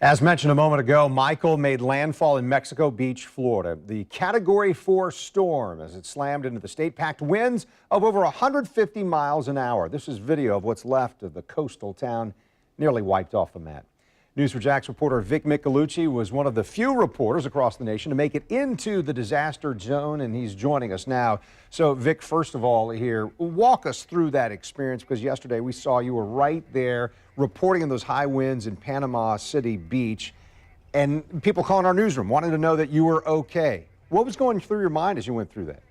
As mentioned a moment ago, Michael made landfall in Mexico Beach, Florida. The Category 4 storm as it slammed into the state-packed winds of over 150 miles an hour. This is video of what's left of the coastal town nearly wiped off the map. News4JAX reporter Vic Micolucci was one of the few reporters across the nation to make it into the disaster zone, and he's joining us now. So, Vic, first of all here, walk us through that experience, because yesterday we saw you were right there reporting on those high winds in Panama City Beach, and people calling our newsroom wanting to know that you were okay. What was going through your mind as you went through that?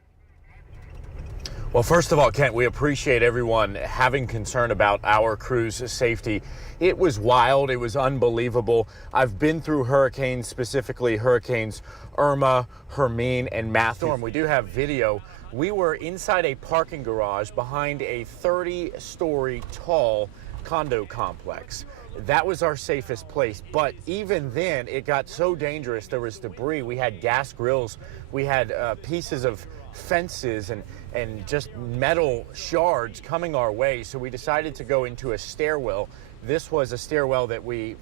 Well, first of all, Kent, we appreciate everyone having concern about our crew's safety. It was wild. It was unbelievable. I've been through hurricanes, specifically Hurricanes Irma, Hermine, and Matthew. We do have video. We were inside a parking garage behind a 30-story tall condo complex. That was our safest place, but even then it got so dangerous. There was debris. We had gas grills. We had pieces of fences and just metal shards coming our way, so we decided to go into a stairwell. This was a stairwell that we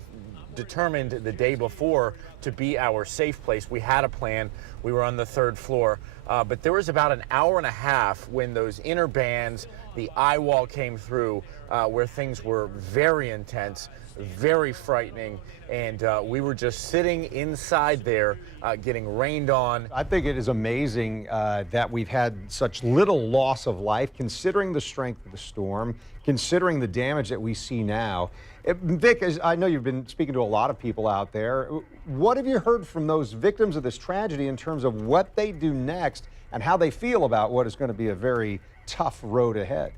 determined the day before to be our safe place. We had a plan. We were on the 3rd floor, but there was about an hour and a half when those inner bands, the eye wall came through, where things were very intense, very frightening, and we were just sitting inside there getting rained on. I think it is amazing that we've had such little loss of life, considering the strength of the storm, considering the damage that we see now. Vic, I know you've been speaking to a lot of people out there. What have you heard from those victims of this tragedy in terms of what they do next and how they feel about what is going to be a very tough road ahead?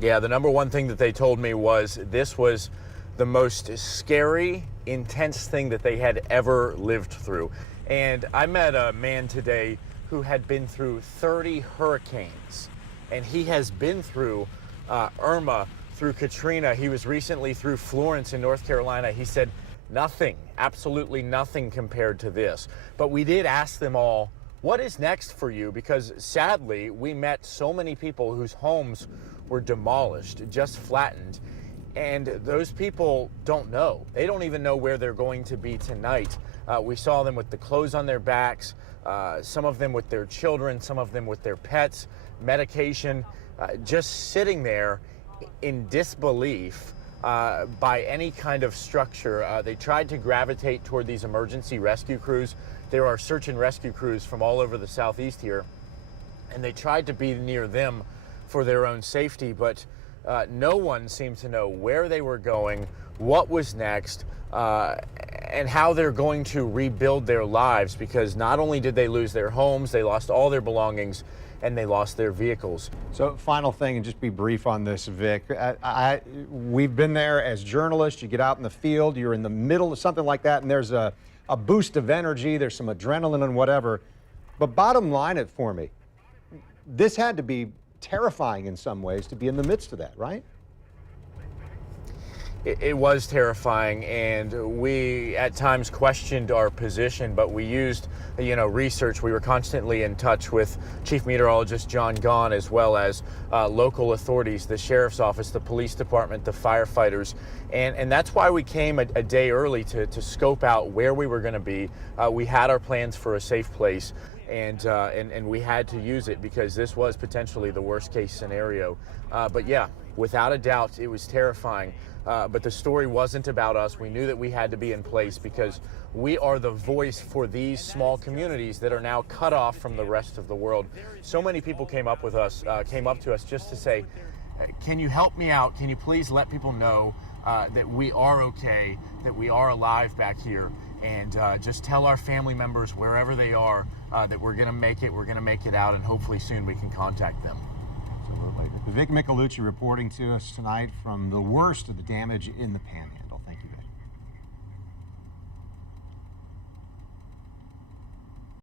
Yeah, the number one thing that they told me was this was the most scary, intense thing that they had ever lived through. And I met a man today who had been through 30 hurricanes, and he has been through Irma, through Katrina. He was recently through Florence in North Carolina. He said nothing, absolutely nothing compared to this. But we did ask them all, what is next for you? Because sadly, we met so many people whose homes were demolished, just flattened. And those people don't know. They don't even know where they're going to be tonight. We saw them with the clothes on their backs, some of them with their children, some of them with their pets, medication, just sitting there in disbelief by any kind of structure. They tried to gravitate toward these emergency rescue crews. There are search and rescue crews from all over the southeast here, and they tried to be near them for their own safety, but no one seemed to know where they were going, what was next, and how they're going to rebuild their lives, because not only did they lose their homes, they lost all their belongings, and they lost their vehicles. So final thing, and just be brief on this, Vic. We've been there as journalists. You get out in the field, you're in the middle of something like that, and there's a boost of energy, there's some adrenaline and whatever. But bottom line it for me, this had to be terrifying in some ways to be in the midst of that, right? It was terrifying, and we at times questioned our position, but we used, research. We were constantly in touch with Chief Meteorologist John Gahn, as well as local authorities, the Sheriff's Office, the Police Department, the firefighters, and that's why we came a day early to scope out where we were going to be. We had our plans for a safe place, and we had to use it because this was potentially the worst case scenario. But yeah, without a doubt, it was terrifying. But the story wasn't about us. We knew that we had to be in place because we are the voice for these small communities that are now cut off from the rest of the world. So many people came up to us just to say, can you help me out? Can you please let people know that we are okay, that we are alive back here, and just tell our family members wherever they are that we're going to make it out, and hopefully soon we can contact them. Absolutely. Vic Micolucci reporting to us tonight from the worst of the damage in the Panhandle.